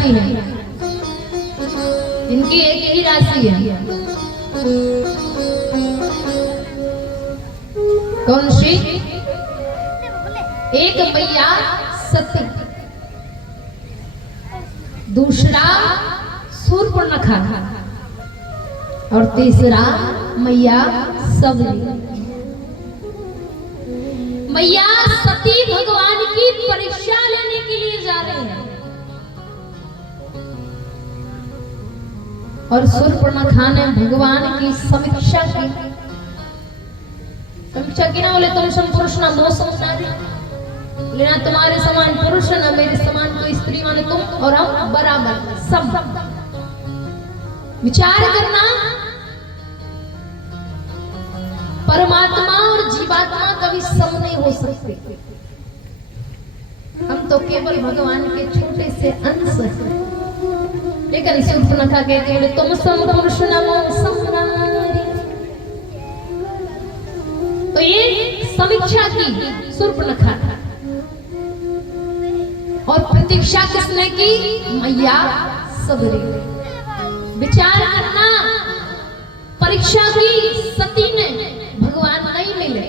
राशि है, इनकी एक ही राशि है। कौन सी? एक मैया सती, दूसरा शूर्पणखा और तीसरा मैया सबरी। मैया सती भगवान की परीक्षा लेने के लिए जा रहे हैं और शूर्पणखा ने भगवान की समीक्षा की। समीक्षा की ना बोले तुम सम पुरुष ना मौसम नारी, लेना तुम्हारे समान पुरुष ना मेरे समान कोई स्त्री, माने तुम और हम बराबर सब। विचार करना, परमात्मा और जीवात्मा कभी सम नहीं हो सकते। हम तो केवल भगवान के छोटे से अंश हैं। लेकिन शूर्पणखा कहती है तुम सम पुरुष ना मौसम नारी। तो ये समीक्षा की शूर्पणखा और प्रतीक्षा किसने की? मैया सबरी। विचार करना, परीक्षा की सती ने, भगवान नहीं मिले।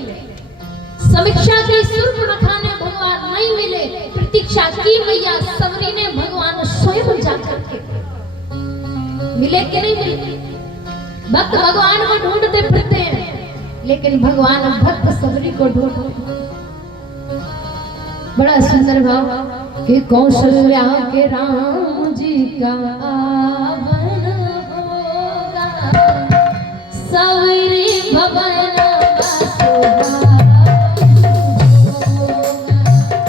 समीक्षा की शूर्पणखा ने, भगवान नहीं मिले। प्रतीक्षा की मैया सबरी ने, भगवान स्वयं जाकर के मिले कि नहीं मिले? भक्त भगवान को ढूंढते फिरते हैं, लेकिन भगवान भक्त सबरी को ढूंढते। बड़ा सुंदर भाव कि कौशल्या के राम जी का आवन होगा, सबरी भवन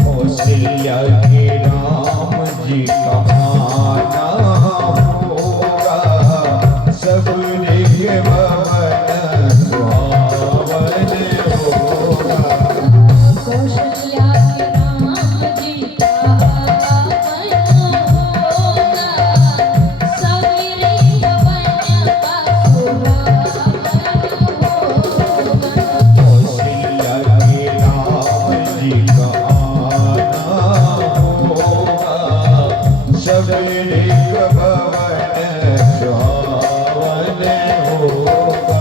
कौशल्या के राम जी का आना होगा, सबरी के भवन सुहावन होगा। कौशल्या के राम जी का आवन होगा, सबरी भवन सुहावन होगा। कौशल्या के राम जी का आना होगा, सबरी के भवन सुहावन होगा।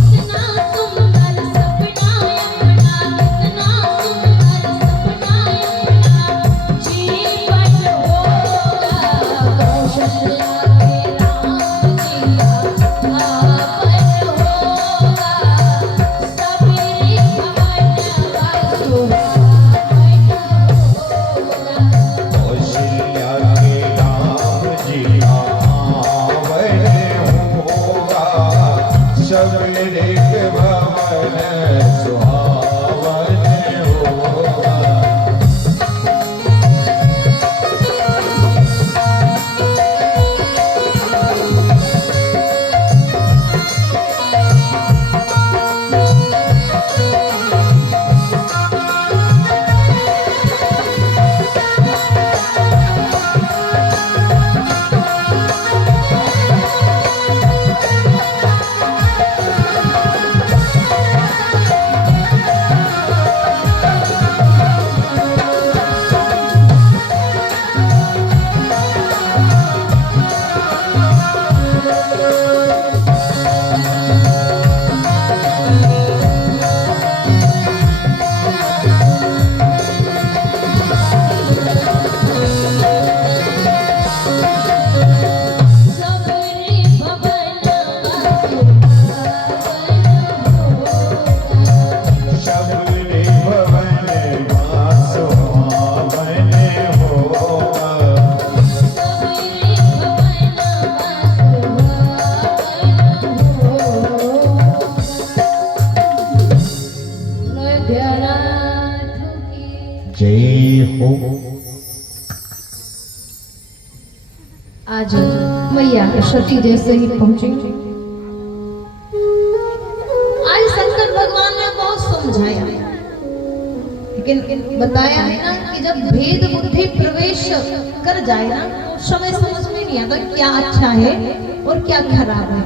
कितना सुंदर सपना अपना, कितना सुंदर सपना अपना जीवन होगा। कौशल्या के राम जी का आवन होगा, सबरी भवन सुहावन होगा। कौशल्या के राम जी का आवन होगा, सबरी के भवन सुहावन होगा। सबरी भवन सुहावन होगा। सबरी भवन सुहावन होगा। सबरी भवन सुहावन होगा। जय हो। आज मैया सती जैसे ही पहुंचेंगे। आज शंकर भगवान ने बहुत समझाया, लेकिन बताया है ना कि जब भेद बुद्धि प्रवेश कर जाए ना, तो समय समझ में नहीं आता क्या अच्छा है और क्या खराब है।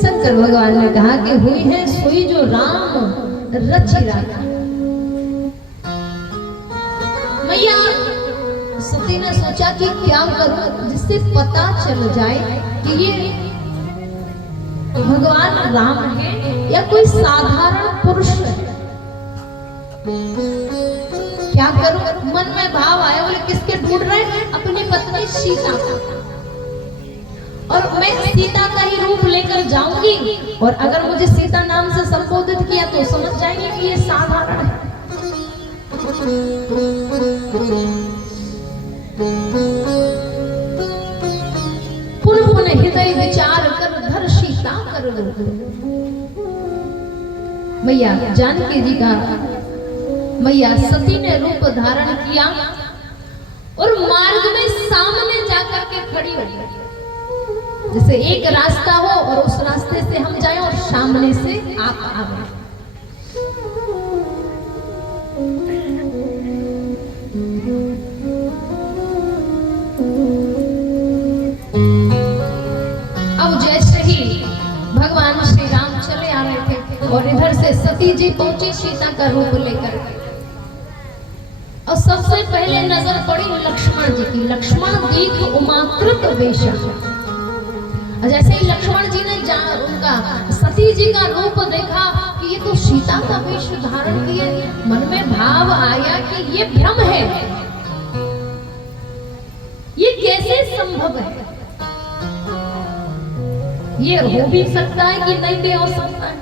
शंकर भगवान ने कहा कि हुई है सोई जो राम रचि राखा। मैया सती ने सोचा कि क्या करूं जिससे पता चल जाए कि ये भगवान राम है या कोई साधारण पुरुष है। क्या करूं, मन में भाव आया, बोले किसके ढूंढ रहे हैं? अपनी पत्नी सीता को। और मैं सीता का ही रूप लेकर जाऊंगी और अगर मुझे सीता नाम से संबोधित किया तो समझ जाएंगे कि ये साधारण है। पुनः पुनः हृदय विचार कर धर सीता कर मैया जानकी जी का मैया सती ने रूप धारण किया और मार्ग में सामने जाकर के खड़ी हो गई। जैसे एक रास्ता हो और उस रास्ते से हम जाएं और सामने से आप आवे। अब जैसे ही भगवान श्री राम चले आ रहे थे और इधर से सती जी पहुंची सीता का रूप लेकर, और सबसे पहले नजर पड़ी लक्ष्मण जी की। लक्ष्मण दीख उमाकृत वेश। जैसे ही लक्ष्मण जी ने उनका सती जी का रूप देखा कि ये तो सीता का वेश धारण किए, मन में भाव आया कि ये भ्रम है, ये कैसे संभव है? ये हो भी सकता है कि नहीं भी हो सकता है।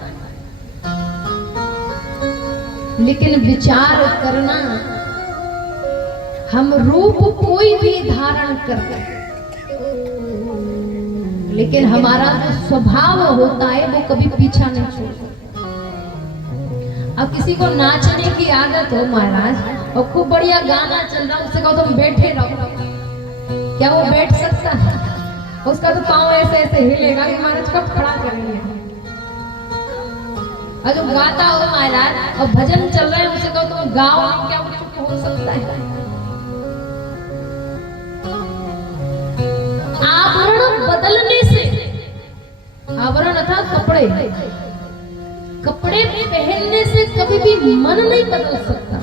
लेकिन विचार करना, हम रूप कोई भी धारण करते हैं लेकिन हमारा जो स्वभाव होता है वो कभी पीछा नहीं छोड़ता। अब किसी को नाचने की आदत हो महाराज और खूब बढ़िया गाना चल रहा, उससे कहो तुम बैठे रहो, क्या वो बैठ सकता है? उसका तो पाँव ऐसे ऐसे हिलेगा कि महाराज कब खड़ा करेंगे। और जो गाता हो महाराज और भजन चल रहे हैं उससे कहो तुम गाओ, क्या वो चुप हो सकता है? आवरण बदलने से, आवरण अर्थात कपड़े, कपड़े पहनने से कभी भी मन नहीं बदल सकता।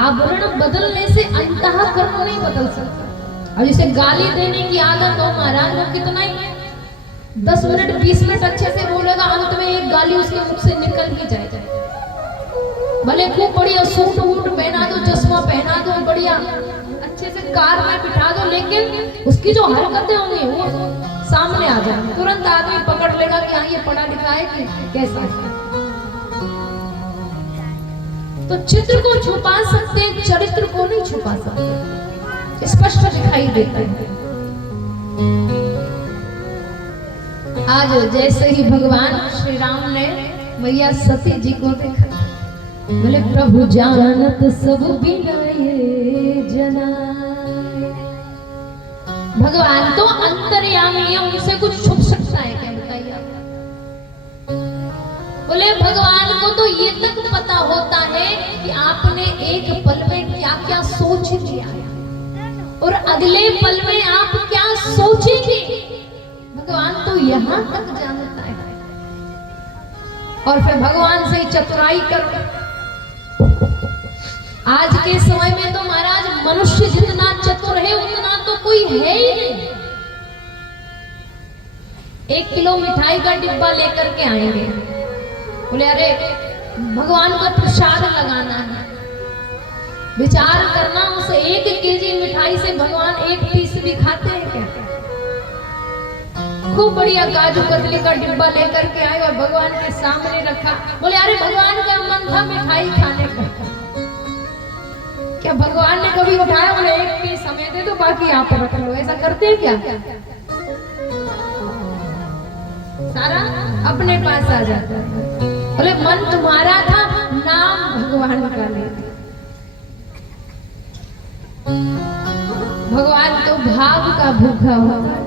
आवरण बदलने से अंतःकरण नहीं बदल सकता। और जिसे गाली देने की आदत हो महाराज, वो कितना ही 10 मिनट 20 मिनट अच्छे से बोलेगा, अंत में एक गाली उसके मुख से निकल ही जाए। भले खूब बढ़िया सूट वूट पहना दो, चश्मा पहना दो, बढ़िया अच्छे से कार में बिठा दो, लेकिन उसकी जो हरकतें होंगी वो सामने आ जाएंगी। तुरंत आदमी पकड़ लेगा कि हाँ ये पढ़ा लिखा है कि कैसा है। तो चित्र को छुपा सकते, चरित्र को नहीं छुपा सकते, स्पष्ट दिखाई देता है। आज जैसे ही भगवान श्री राम ने मैया सती जी को देखा, बोले प्रभु जानत सब बिनाए जना। भगवान तो अंतर्यामी है, उनसे कुछ छुप सकता है क्या? बताइए आप। बोले भगवान को तो ये तक पता होता है कि आपने एक पल में क्या क्या सोच लिया और अगले पल में आप क्या सोचेंगे, भगवान तो यहाँ तक जानता है। और फिर भगवान से चतुराई करो। आज के समय में तो महाराज मनुष्य जितना चतुर है उतना तो कोई है ही नहीं। 1 किलो मिठाई का डिब्बा लेकर के आएंगे, बोले अरे भगवान को प्रसाद लगाना है। विचार करना, उस 1 केजी मिठाई से भगवान 1 पीस भी खाते हैं क्या? खूब बढ़िया काजू कतली का डिब्बा लेकर के आए और भगवान के सामने रखा। बोले अरे भगवान का मन था मिठाई खाने का, क्या भगवान ने कभी उठाया? बोले 1 पीस हमें दे दो, बाकी आप रख लो। ऐसा करते हैं क्या? सारा अपने पास आ जाता है। बोले मन तुम्हारा था, नाम भगवान का ले। भगवान तो भाव का भूखा होता है,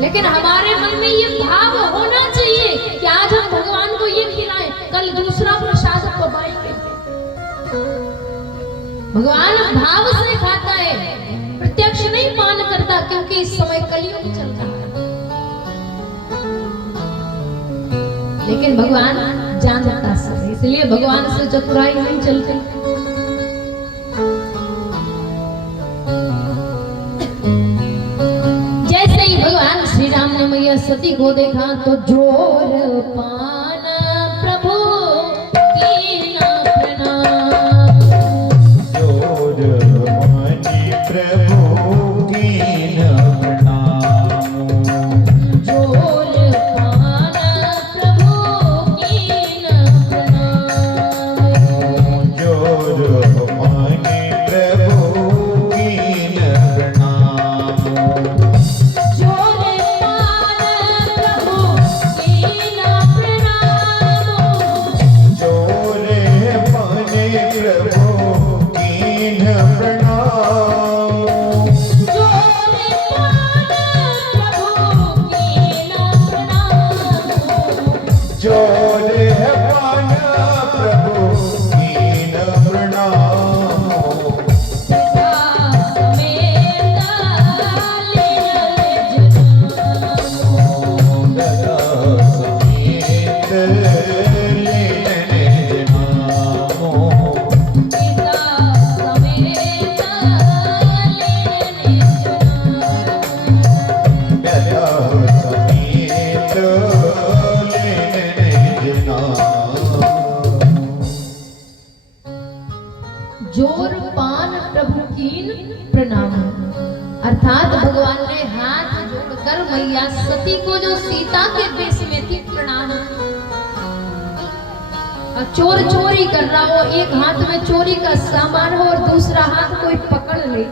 लेकिन हमारे मन में ये भाव होना चाहिए कि आज हम भगवान को ये खिलाएं, कल दूसरा प्रसाद पवाएंगे। भगवान भाव से खाता है, प्रत्यक्ष नहीं मान करता, क्योंकि इस समय कलयुग चल रहा है। लेकिन भगवान जानता है, इसलिए भगवान से चतुराई नहीं चलती। सती को देखा तो जोर पान प्रभु कीना प्रणाम। जोर पानी प्रभु कीन प्रणाम। जोर पान प्रभु कीन प्रणाम। जोर पानी प्रभु कीन प्रणाम। जोर पान प्रभु कीन प्रणाम। जोरे पानी प्रभु कीन प्रणाम। जोर पान प्रभु कीन प्रणाम। जोरे पाना प्रभु कीन प्रणाम। सीता समेत लीन जनाम। दया समेत लीन निज नामो। सीता समेत लीन जनाम। दया समेत लीन निज नामो। जोर पान प्रभु कीन प्रणाम। अर्थात भगवान ने हाथ जोड़कर मैया सती को जो सीता के वेश में थी प्रणाम। और चोर चोरी कर रहा हो, एक हाथ में चोरी का सामान हो और दूसरा हाथ कोई पकड़ ले,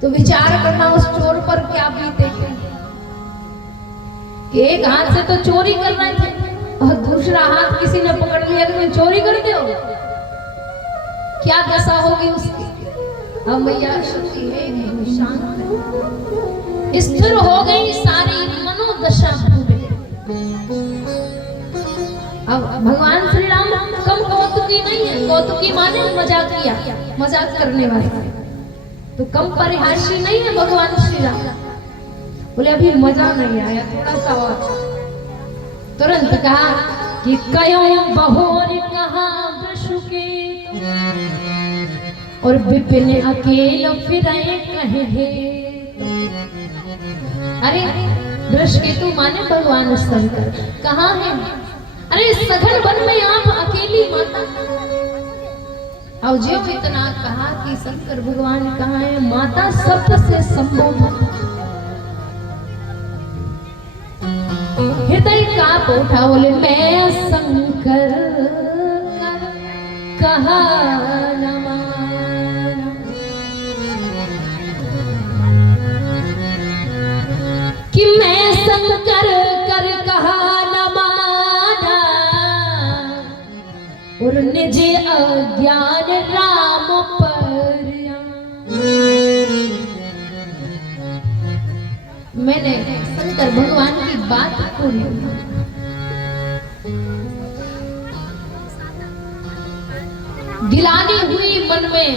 तो विचार करना उस चोर पर क्या बीतेगी। कि एक हाथ से तो चोरी कर रहे थे और दूसरा हाथ किसी ने पकड़ लिया कि तुम चोरी करते हो, क्या दशा होगी उसकी। अब मैया शक्ति है शांत है। स्थिर हो गई सारी मनोदशा भूले। अब भगवान श्री राम कम कौतुकी नहीं है। कौतुकी माने मजाक किया, मजाक करने वाले, तो कम परिहासी नहीं है भगवान श्री राम। बोले अभी मजा नहीं आया, थोड़ा सा और। तुरंत कहा कि कयों बहोर कहा वृषुके और विपिन अकेला फिरे कहे। अरे वृषकेतु माने भगवान शंकर कहाँ है? अरे सघन वन में आप अकेली माता। और जो इतना कहा कि शंकर भगवान कहाँ है, माता शब्द से संबोधन। हृदय कांप उठा, बोले मैं शंकर कहा न माना। कि मैं शंकर कर कहा न माना और निज अज्ञान राम पर मैंने शंकर भगवान की बात को गिलानी हुई मन में।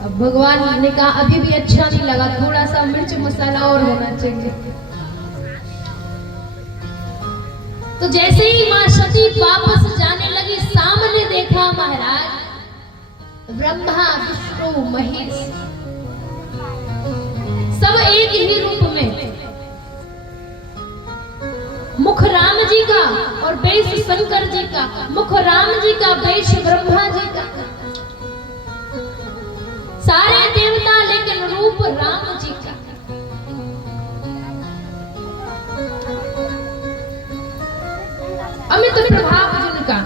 अब भगवान ने कहा अभी भी अच्छा नहीं लगा, थोड़ा सा मिर्च मसाला और होना चाहिए। तो जैसे ही मां सती वापस जाने लगी, सामने देखा महाराज ब्रह्मा विष्णु महेश सब एक ही रूप में। मुख राम जी का और वेश शंकर जी का, मुख राम जी का, वेश ब्रह्मा जी का। सारे देवता लेकिन रूप राम जी का। अमित प्रभाव जिनका।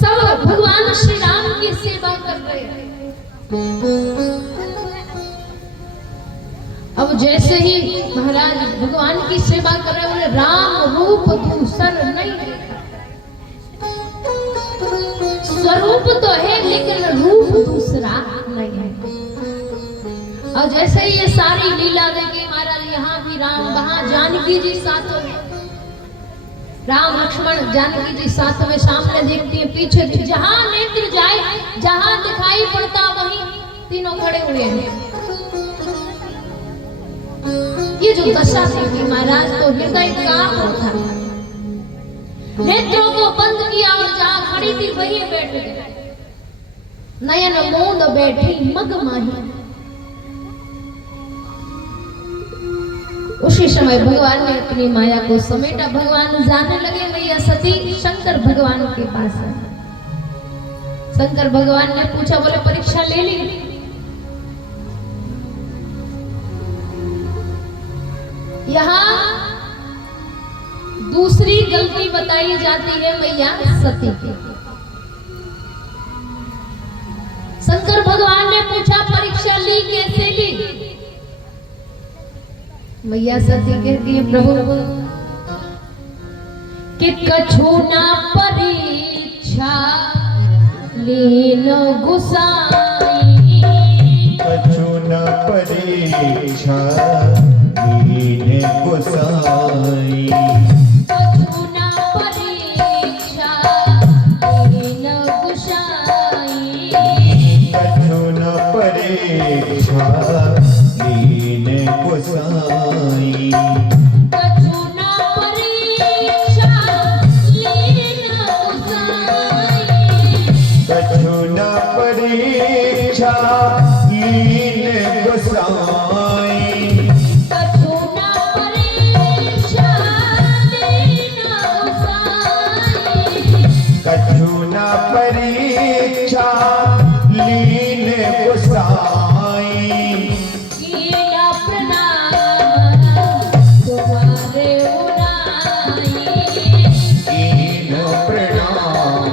सब भगवान श्री राम की सेवा कर रहे हैं। अब जैसे ही महाराज भगवान की सेवा कर रहे, बोले राम रूप दूसर नहीं है। स्वरूप तो है लेकिन रूप दूसरा नहीं है। और जैसे ही ये सारी लीला देखे महाराज, यहाँ भी राम, वहां जानकी जी साथों में, राम लक्ष्मण जानकी जी साथ में, सामने देखती है, पीछे भी, जहां नेत्र जाए, जहां दिखाई पड़ता वहीं तीनों खड़े हुए हैं। ये जो दशा थी महाराज, तो हृदय कांप उठा। नेत्रों को बंद किया और जहां खड़ी थी वहीं बैठ गए। नयन मूंद बैठी मग माही। उसी समय भगवान ने अपनी माया को समेटा। भगवान जाने लगे मैया सती शंकर भगवान के पास है। शंकर भगवान ने पूछा, बोले परीक्षा ले ली? यहाँ दूसरी गलती बताई जाती है मैया सती की। शंकर भगवान ने पूछा, परीक्षा ली कैसे ली? मैया सती कहती है, प्रभु कि कछु ना परीक्षा लीन गुसाई, कछु न परीक्षा लीन गुसाई, कछु ना परीक्षा लीन गुसाई, कछु न परीक्षा लीन गुसाई, कछु ना परीक्षा लीन गुसाई, कछु न परीक्षा लीन गुसाई, कछु ना परीक्षा लीन गुसाई, कछु न परीक्षा लीन गुसाई, किया प्रणाम तुम्हारे उनाई, कीन प्रणाम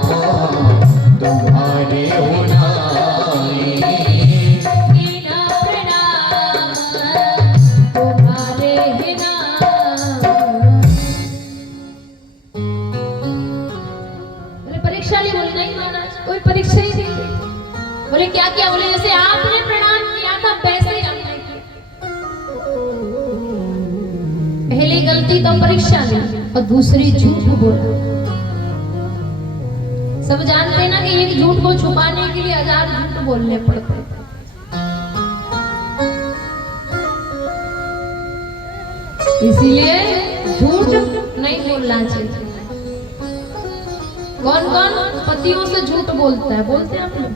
तुम्हारे उनाई, किया प्रणाम तुम्हारे हिनाई। बोले परीक्षा ली? बोले नहीं महाराज, कोई परीक्षा ही नहीं। बोले क्या क्या? बोले जैसे आपने प्रणाम किया था वैसे ही हमने किया। पहली गलती तो परीक्षा ली और दूसरी झूठ बोला। सब जानते हैं ना कि एक झूठ को छुपाने के लिए 1000 झूठ बोलने पड़ते हैं। इसीलिए झूठ नहीं बोलना चाहिए। कौन कौन पतियों से झूठ बोलता है? बोलते हैं आप लोग?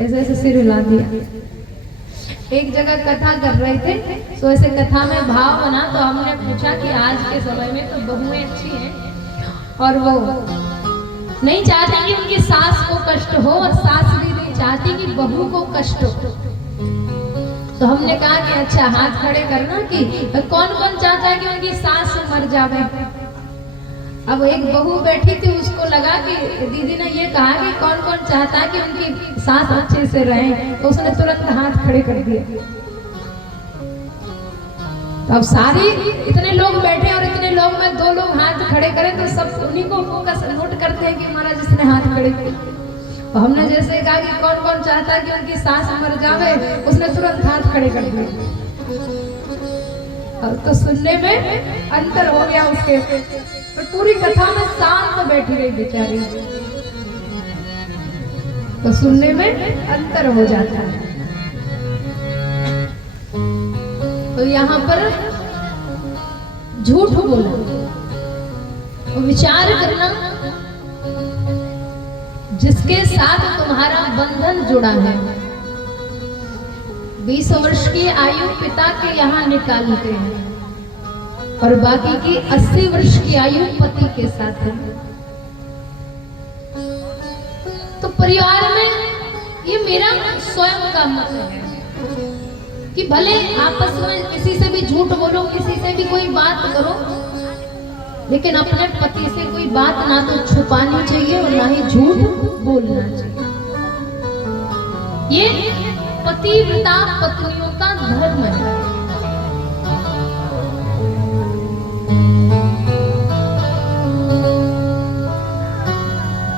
ऐसे ऐसे सिर हिला दिया। एक जगह कथा कर रहे थे, तो ऐसे कथा में भाव बना, तो हमने पूछा कि आज के समय में तो बहुएं अच्छी हैं और वो नहीं चाहती कि उनकी सास को कष्ट हो, और सास भी नहीं चाहती कि बहू को कष्ट हो। तो हमने कहा कि अच्छा हाथ खड़े करना कि कौन कौन चाहता है कि उनकी सास मर जावे। अब एक बहू बैठी थी, उसको लगा कि दीदी ने ये कहा कि कौन कौन चाहता है कि उनकी सास अच्छे से रहे, तो उसने तुरंत हाथ खड़े कर दिए। तो अब सारी इतने लोग बैठे और इतने लोग में 2 लोग हाथ खड़े करें तो सब उन्हीं को फोकस नोट करते हैं कि हमारा जिसने हाथ खड़े किए। तो हमने जैसे कहा कि कौन कौन चाहता है कि उनकी सास मर जावे, उसने तुरंत हाथ खड़े कर दिए। तो सुनने में अंतर हो गया उसके, तो पूरी कथा में शांत बैठी रही बेचारी। तो सुनने में अंतर हो जाता है। तो यहाँ पर झूठ बोलना, विचार करना, जिसके साथ तुम्हारा बंधन जुड़ा है। 20 वर्ष की आयु पिता के यहाँ निकालते हैं और बाकी की 80 वर्ष की आयु पति के साथ है। तो परिवार में ये मेरा स्वयं का मत है कि भले आपस में किसी से भी झूठ बोलो, किसी से भी कोई बात करो, लेकिन अपने पति से कोई बात ना तो छुपानी चाहिए और ना ही झूठ बोलना चाहिए। ये पतिव्रता पत्नियों का धर्म है।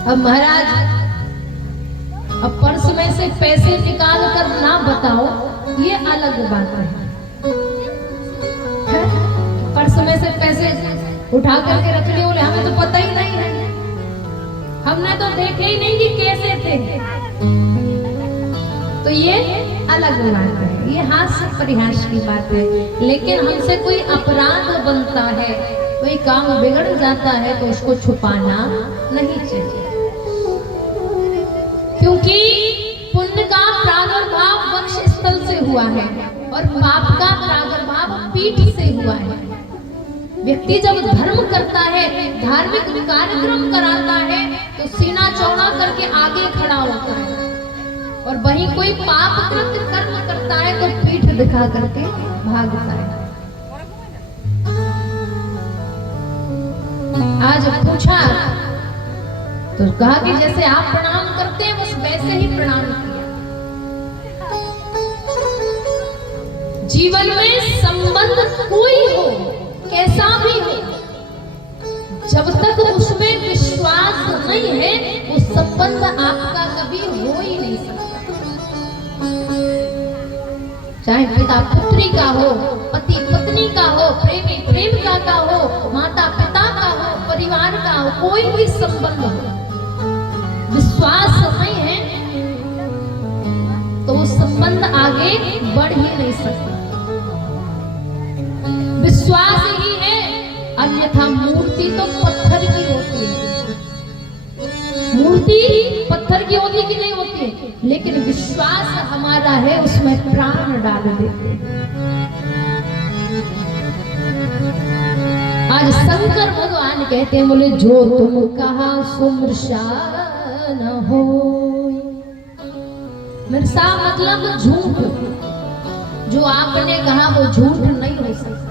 अब महाराज, अब पर्स में से पैसे निकाल कर ना बताओ, ये अलग बात है। पर्स में से पैसे उठा करके रख लिए, बोले हमें तो पता ही नहीं है, हमने तो देखे ही नहीं कि कैसे थे। तो ये अलग बात है, ये हास्य परिहास की बात है। लेकिन हमसे कोई अपराध बनता है, कोई काम बिगड़ जाता है, तो उसको छुपाना नहीं चाहिए, क्योंकि पुण्य का प्रादुर्भाव वक्ष स्थल से हुआ है और पाप का प्रादुर्भाव पीठ से हुआ है। व्यक्ति जब धर्म करता है, धार्मिक कार्यक्रम कराता है, तो सीना चौड़ा करके आगे खड़ा होता है, और वहीं कोई पाप कृत्य कर्म करता है तो पीठ दिखा करके भागता है। आज पूछा तो कहा कि जैसे आप प्रणाम करते हैं बस वैसे ही प्रणाम किया। जीवन में संबंध कोई हो, कैसा भी हो, जब तक उसमें विश्वास नहीं है वो संबंध आपका कभी हो ही नहीं सकता। चाहे पिता पुत्री का हो, पति पत्नी का हो, प्रेमी प्रेमिका का हो, माता पिता का हो, परिवार का हो, कोई भी संबंध हो, विश्वास नहीं है तो वो संबंध आगे बढ़ ही नहीं सकता। विश्वास ही है, अन्यथा मूर्ति तो पत्थर की होती है। मूर्ति पत्थर की होती कि नहीं होती है, लेकिन विश्वास हमारा है, उसमें प्राण डाल देते हैं। आज शंकर भगवान कहते हैं, बोले जो तुम कहा सो मृषा न हो। मृषा मतलब झूठ, जो आपने कहा वो झूठ नहीं हो सकता।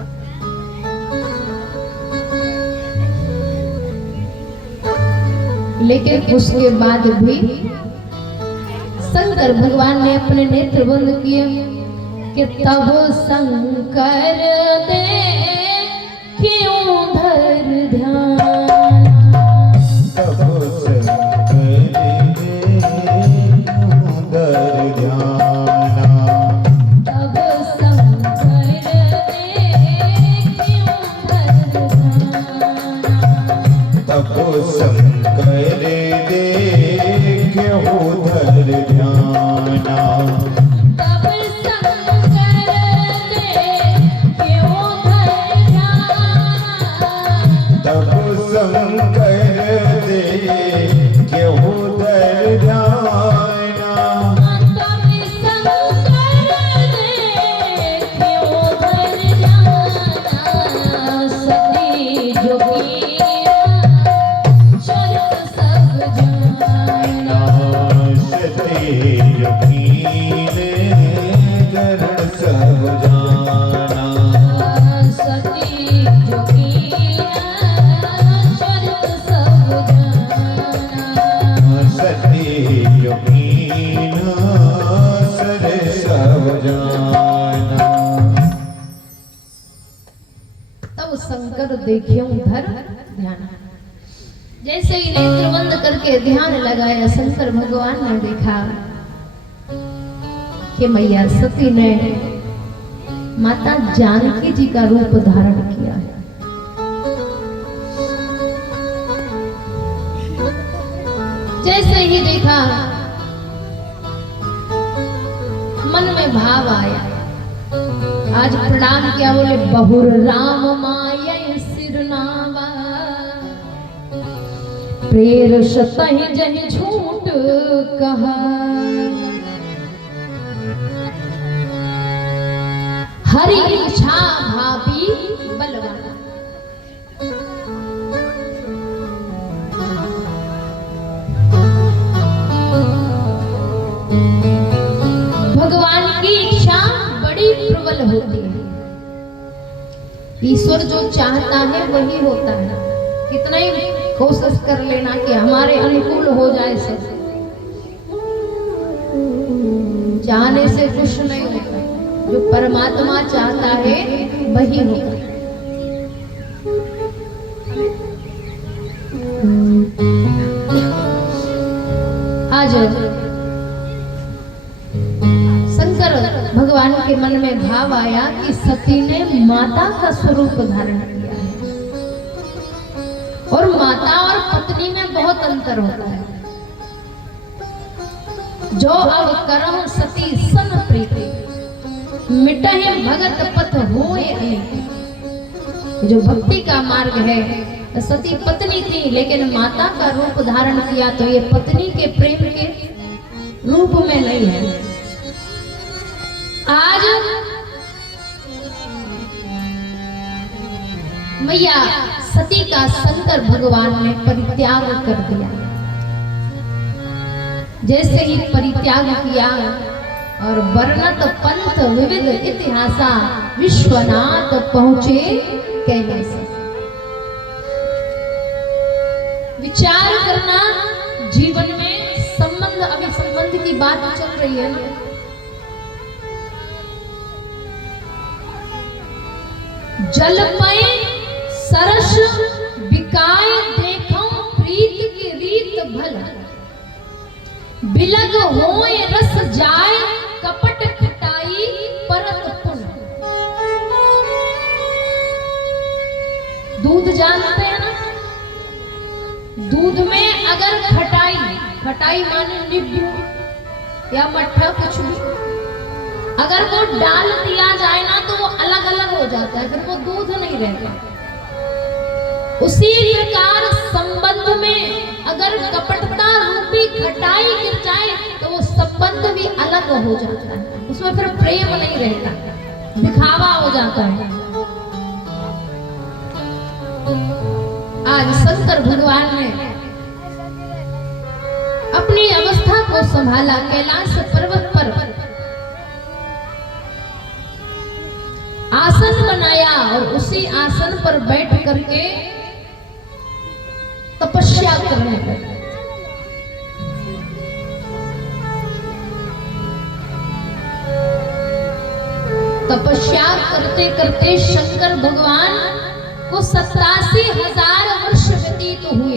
लेकिन उसके बाद भी शंकर भगवान ने अपने नेत्र बंद किए कि तब शंकर दे क्यों धर ध्यान, तब शंकर दे क्यों धर ध्यान, तब शंकर दे क्यों धर ध्यान, तब शंकर दे क्यों धर ध्याना, तब शंकर दे क्यों धर ध्यान, तब शंकर दे क्यों धर ध्याना, तब शंकर दे क्यों धर ध्यान, सती जोगिया शरत सब जाना, सती यकीन गरण सब जाना, सती जोगिया शरत सब जाना, सती यकीन सर सब जाना। तब शंकर देखे उधर ध्यान। जैसे ही नेत्र बंद करके ध्यान लगाया, शंकर भगवान ने देखा कि मैया सती ने माता जानकी जी का रूप धारण किया है। जैसे ही देखा मन में भाव आया, आज प्रणाम किया, बोले बहुर राम माय सिर नावा, प्रेर सतहि जहि झूठ कहा, हरि इच्छा भावी बलवान। भगवान की इच्छा बड़ी प्रबल होती है। ईश्वर जो चाहता है वही होता है। कितना ही कोशिश कर लेना कि हमारे अनुकूल हो जाए, सब चाहने से कुछ नहीं होता। जो परमात्मा चाहता है वही होता है। आज शंकर भगवान के मन में भाव आया कि सती ने माता का स्वरूप धारण किया है, और माता और पत्नी में बहुत अंतर होता है। जो अब करम सती सन प्रीति, मिटहे भगत पथ होए अनेक। जो भक्ति का मार्ग है, सती पत्नी थी लेकिन माता का रूप धारण किया, तो ये पत्नी के प्रेम के रूप में नहीं है। आज मैया सती का शंकर भगवान ने परित्याग कर दिया। जैसे ही परित्याग किया और वर्णत पंथ विविध इतिहासा विश्वनाथ पहुंचे कैलाश। विचार करना जीवन में संबंध, अभी संबंध की बात चल रही है ना। जल पे सरस बिकाय देखो प्रीत की रीत भल, बिलग होय रस जाय कपट खटाई परत पुन। दूध जानते हैं ना, दूध में अगर खटाई, खटाई माने नींबू या मट्ठा कुछ भी, अगर वो डाल दिया जाए ना तो वो अलग अलग हो जाता है, फिर वो दूध नहीं रहता। उसी प्रकार संबंध में अगर कपटता रूपी खटाई गिर जाए तो वो संबंध भी अलग हो जाता है, उसमें फिर प्रेम नहीं रहता, दिखावा हो जाता है। आज शंकर भगवान ने अपनी अवस्था को संभाला, कैलाश पर्वत पर आसन बनाया और उसी आसन पर बैठ करके तपस्या करने लगे। तपस्या करते करते शंकर भगवान को 87,000